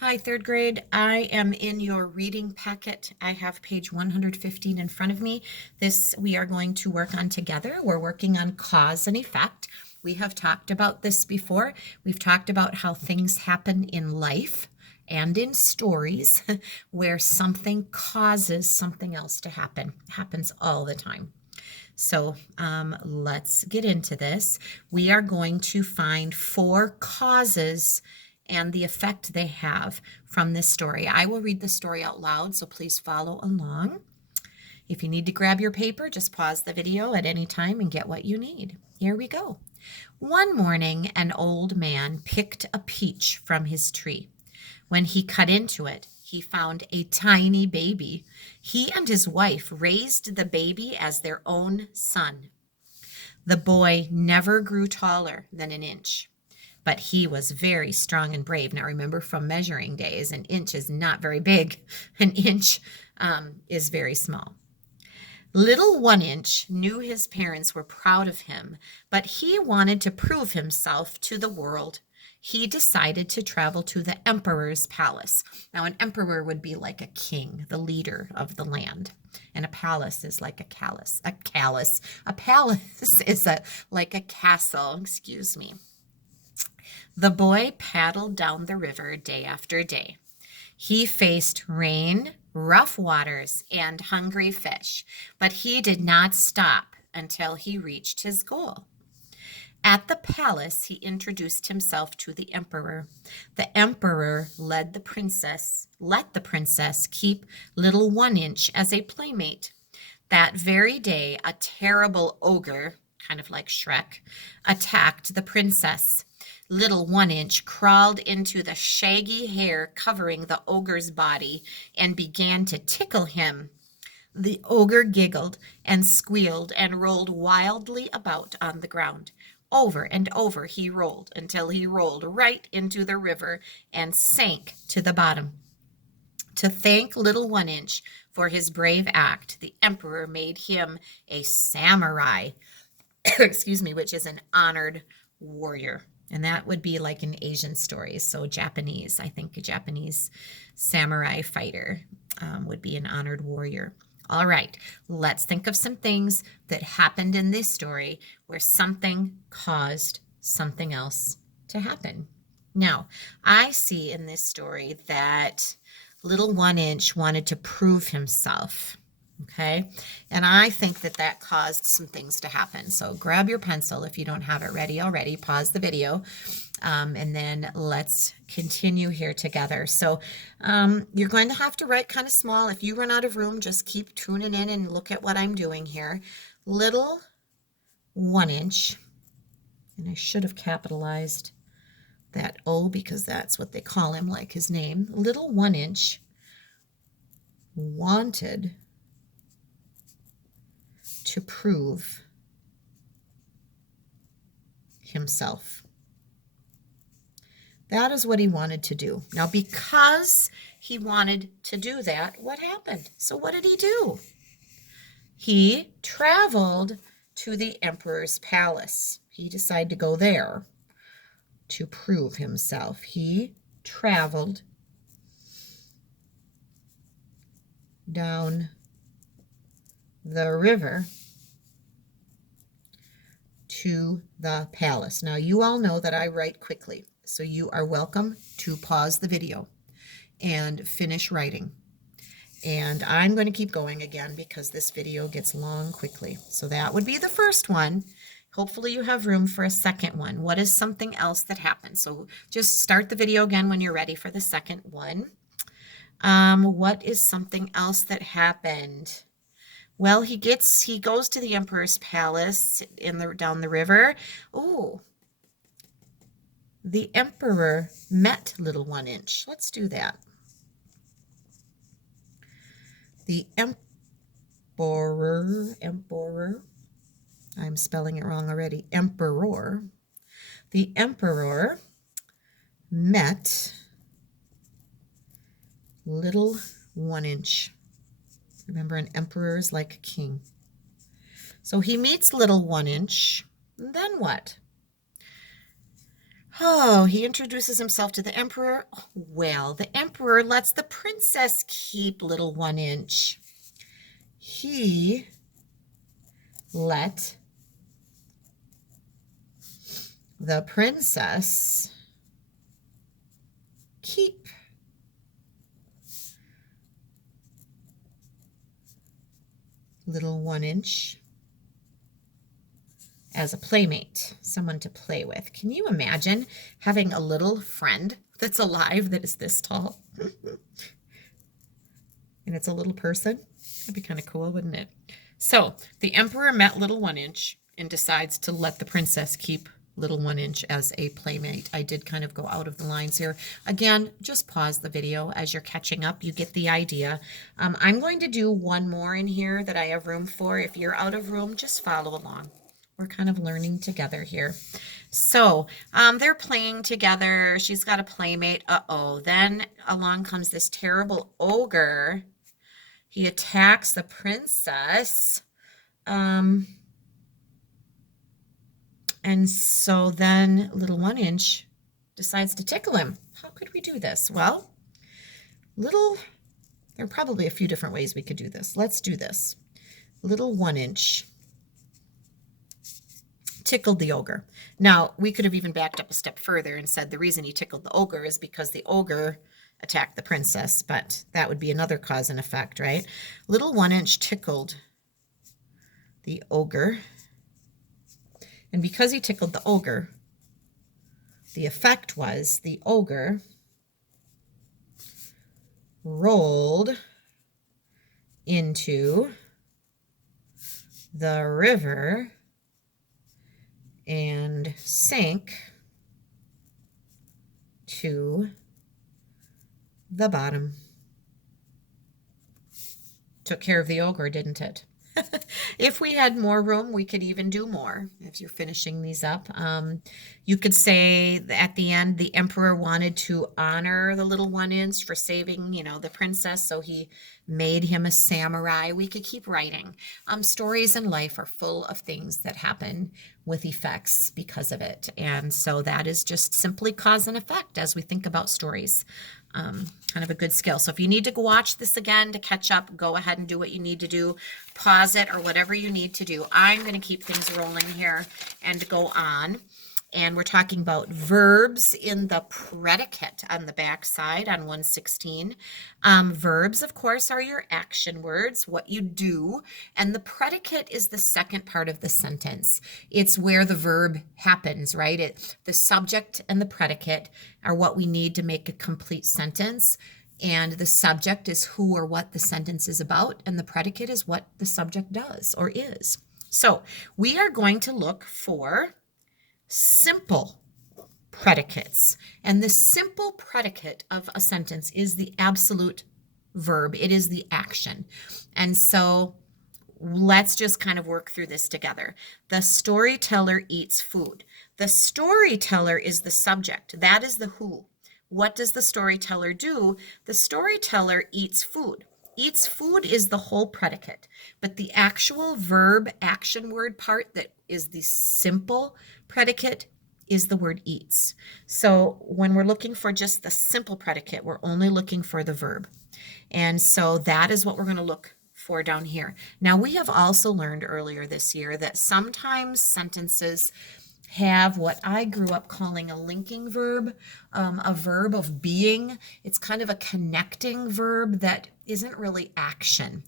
Hi, third grade. I am in your reading packet. I have page 115 in front of me. This we are going to work on together. We're working on cause and effect. We have talked about this before. We've talked about how things happen in life and in stories where something causes something else to happen. It happens all the time. So let's get into this. We are going to find four causes and the effect they have from this story. I will read the story out loud, so please follow along. If you need to grab your paper, just pause the video at any time and get what you need. Here we go. One morning, an old man picked a peach from his tree. When he cut into it, he found a tiny baby. He and his wife raised the baby as their own son. The boy never grew taller than an inch, but he was very strong and brave. Now, remember from measuring days, an inch is not very big, an inch is very small. Little One Inch knew his parents were proud of him, but he wanted to prove himself to the world. He decided to travel to the emperor's palace. Now, an emperor would be like a king, the leader of the land. And a palace is like a palace. A palace is like a castle, excuse me. The boy paddled down the river day after day. He faced rain, rough waters, and hungry fish, but he did not stop until he reached his goal. At the palace, he introduced himself to the emperor. The emperor let the princess keep little One Inch as a playmate. That very day, a terrible ogre, kind of like Shrek, attacked the princess. Little One Inch crawled into the shaggy hair covering the ogre's body and began to tickle him. The ogre giggled and squealed and rolled wildly about on the ground. Over and over he rolled until he rolled right into the river and sank to the bottom. To thank Little One Inch for his brave act, the emperor made him a samurai, excuse me, which is an honored warrior. And that would be like in Asian stories. So Japanese, I think a Japanese samurai fighter would be an honored warrior. All right, let's think of some things that happened in this story where something caused something else to happen. Now, I see in this story that Little One Inch wanted to prove himself. Okay, and I think that that caused some things to happen. So grab your pencil if you don't have it ready already, pause the video, and then let's continue here together. So you're going to have to write kind of small. If you run out of room, just keep tuning in and look at what I'm doing here. Little One Inch, and I should have capitalized that O because that's what they call him, like his name. Little One Inch wanted to prove himself. That is what he wanted to do. Now, because he wanted to do that, what happened? So what did he do? He traveled to the emperor's palace. He decided to go there to prove himself. He traveled down the river to the palace. Now, you all know that I write quickly, so you are welcome to pause the video and finish writing. And I'm going to keep going again because this video gets long quickly. So that would be the first one. Hopefully you have room for a second one. What is something else that happened? So just start the video again when you're ready for the second one. What is something else that happened? Well, he goes to the emperor's palace down the river. Oh, the emperor met Little One Inch. Let's do that. The emperor, I'm spelling it wrong already, emperor. The emperor met Little One Inch. Remember, an emperor is like a king. So he meets Little One Inch. Then what? Oh, he introduces himself to the emperor. Well, the emperor lets the princess keep little 1 inch. He let the princess keep little 1 inch as a playmate, someone to play with. Can you imagine having a little friend that's alive that is this tall? And it's a little person? That'd be kind of cool, wouldn't it? So the emperor met little 1 inch and decides to let the princess keep little 1 inch as a playmate. I did kind of go out of the lines here. Again, just pause the video as you're catching up. You get the idea. I'm going to do one more in here that I have room for. If you're out of room, just follow along. We're kind of learning together here. So they're playing together. She's got a playmate. Uh-oh. Then along comes this terrible ogre. He attacks the princess. And so then little 1 inch decides to tickle him. How could we do this? Well, there are probably a few different ways we could do this. Let's do this. Little 1 inch tickled the ogre. Now, we could have even backed up a step further and said the reason he tickled the ogre is because the ogre attacked the princess, but that would be another cause and effect, right? Little 1 inch tickled the ogre. And because he tickled the ogre, the effect was the ogre rolled into the river and sank to the bottom. Took care of the ogre, didn't it? If we had more room, we could even do more. If you're finishing these up, you could say at the end, the emperor wanted to honor the little 1 inch for saving, the princess, so he made him a samurai. We could keep writing. Stories in life are full of things that happen with effects because of it. And so that is just simply cause and effect as we think about stories. Kind of a good skill. So if you need to go watch this again to catch up, go ahead and do what you need to do. Pause it or whatever you need to do. I'm going to keep things rolling here and go on. And we're talking about verbs in the predicate on the back side on 116. Verbs, of course, are your action words, what you do. And the predicate is the second part of the sentence. It's where the verb happens, right? The subject and the predicate are what we need to make a complete sentence. And the subject is who or what the sentence is about. And the predicate is what the subject does or is. So we are going to look for simple predicates. And the simple predicate of a sentence is the absolute verb. It is the action. And so let's just kind of work through this together. The storyteller eats food. The storyteller is the subject. That is the who. What does the storyteller do? The storyteller eats food. Eats food is the whole predicate, but the actual verb action word part that is the simple predicate is the word eats. So when we're looking for just the simple predicate, we're only looking for the verb. And so that is what we're going to look for down here. Now, we have also learned earlier this year that sometimes sentences have what I grew up calling a linking verb, a verb of being. It's kind of a connecting verb that isn't really action.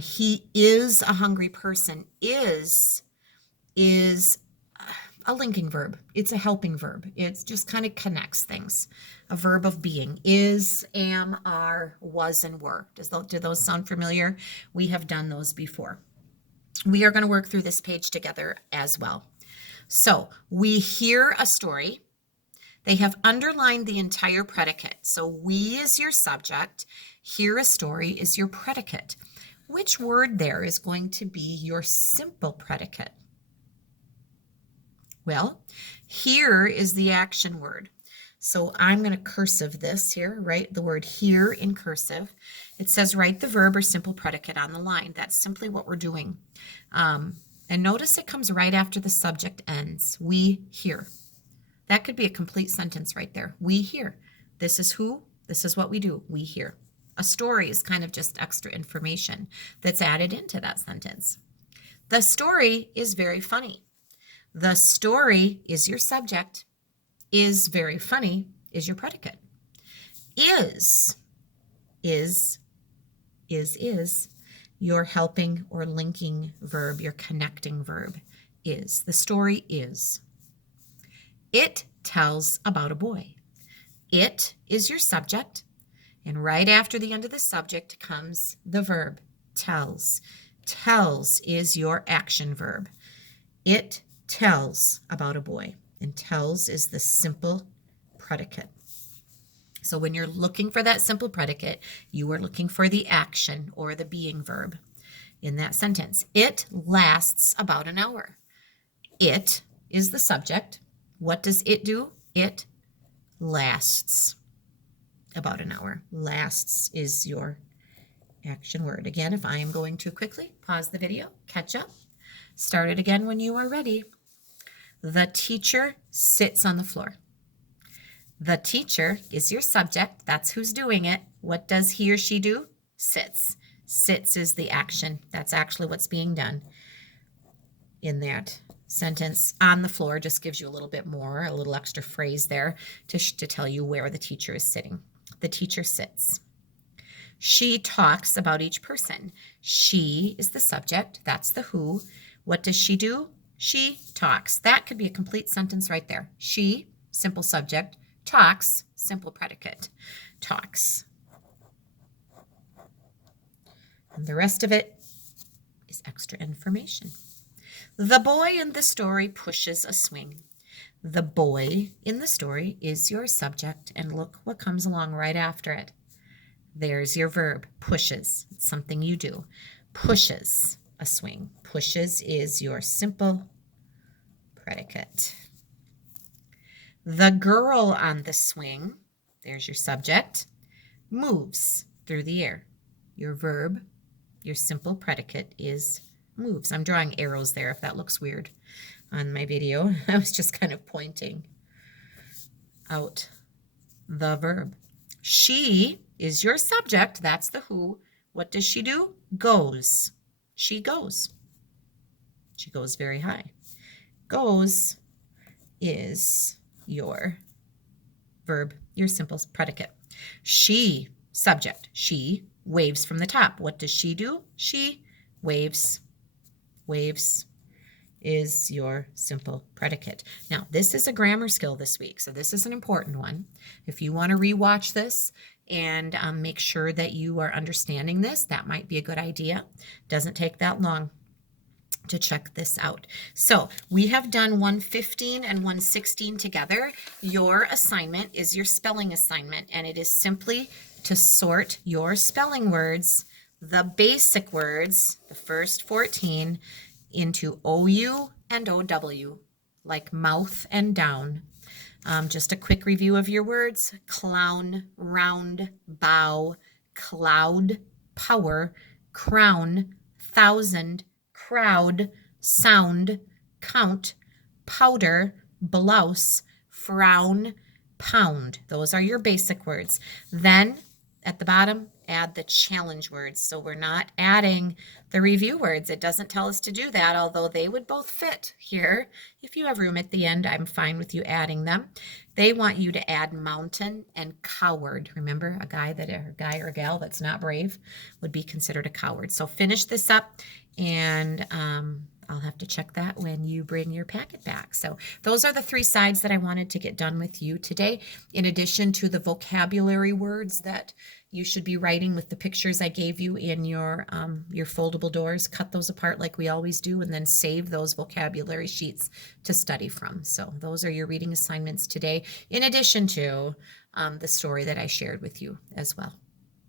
He is a hungry person is a linking verb. It's a helping verb. It just kind of connects things. A verb of being is, am, are, was, and were. Do those sound familiar? We have done those before. We are going to work through this page together as well. So we hear a story. They have underlined the entire predicate. So we is your subject. Hear a story is your predicate. Which word there is going to be your simple predicate? Well, here is the action word. So I'm going to cursive this here, write the word here in cursive. It says write the verb or simple predicate on the line. That's simply what we're doing. And notice it comes right after the subject ends. We hear. That could be a complete sentence right there. We hear. This is who, this is what we do. We hear. A story is kind of just extra information that's added into that sentence. The story is very funny. The story is your subject. Is very funny is your predicate. Is your helping or linking verb, your connecting verb is. The story is. It tells about a boy. It is your subject, and right after the end of the subject comes the verb, tells. Tells is your action verb. It tells about a boy, and tells is the simple predicate. So when you're looking for that simple predicate, you are looking for the action or the being verb in that sentence. It lasts about an hour. It is the subject. What does it do? It lasts about an hour. Lasts is your action word. Again, if I am going too quickly, pause the video, catch up, start it again when you are ready. The teacher sits on the floor. The teacher is your subject. That's who's doing it. What does he or she do? Sits. Sits is the action. That's actually what's being done in that sentence. On the floor just gives you a little bit more, a little extra phrase there to tell you where the teacher is sitting. The teacher sits. She talks about each person. She is the subject. That's the who. What does she do? She talks. That could be a complete sentence right there. She, simple subject, talks, simple predicate, talks. And the rest of it is extra information. The boy in the story pushes a swing. The boy in the story is your subject, and look what comes along right after it. There's your verb, pushes. It's something you do. Pushes a swing. Pushes is your simple predicate. The girl on the swing, there's your subject, moves through the air. Your verb, your simple predicate is moves. I'm drawing arrows there if that looks weird on my video. I was just kind of pointing out the verb. She is your subject. That's the who. What does she do? Goes. She goes. She goes very high. Goes is your verb, your simple predicate. She, subject. She waves from the top. What does she do? She waves. Waves is your simple predicate. Now, this is a grammar skill this week, so this is an important one. If you want to rewatch this and make sure that you are understanding this, that might be a good idea. Doesn't take that long to check this out. So we have done 115 and 116 together. Your assignment is your spelling assignment, and it is simply to sort your spelling words, the basic words, the first 14, into OU and OW, like mouth and down. Just a quick review of your words: clown, round, bow, cloud, power, crown, thousand, crowd, sound, count, powder, blouse, frown, pound. Those are your basic words. Then at the bottom, add the challenge words. So we're not adding the review words. It doesn't tell us to do that, although they would both fit here. If you have room at the end, I'm fine with you adding them. They want you to add mountain and coward. Remember, a guy or a gal that's not brave would be considered a coward. So finish this up, and I'll have to check that when you bring your packet back. So those are the 3 sides that I wanted to get done with you today, in addition to the vocabulary words that you should be writing with the pictures I gave you in your foldable doors. Cut those apart like we always do, and then save those vocabulary sheets to study from. So those are your reading assignments today, in addition to the story that I shared with you as well.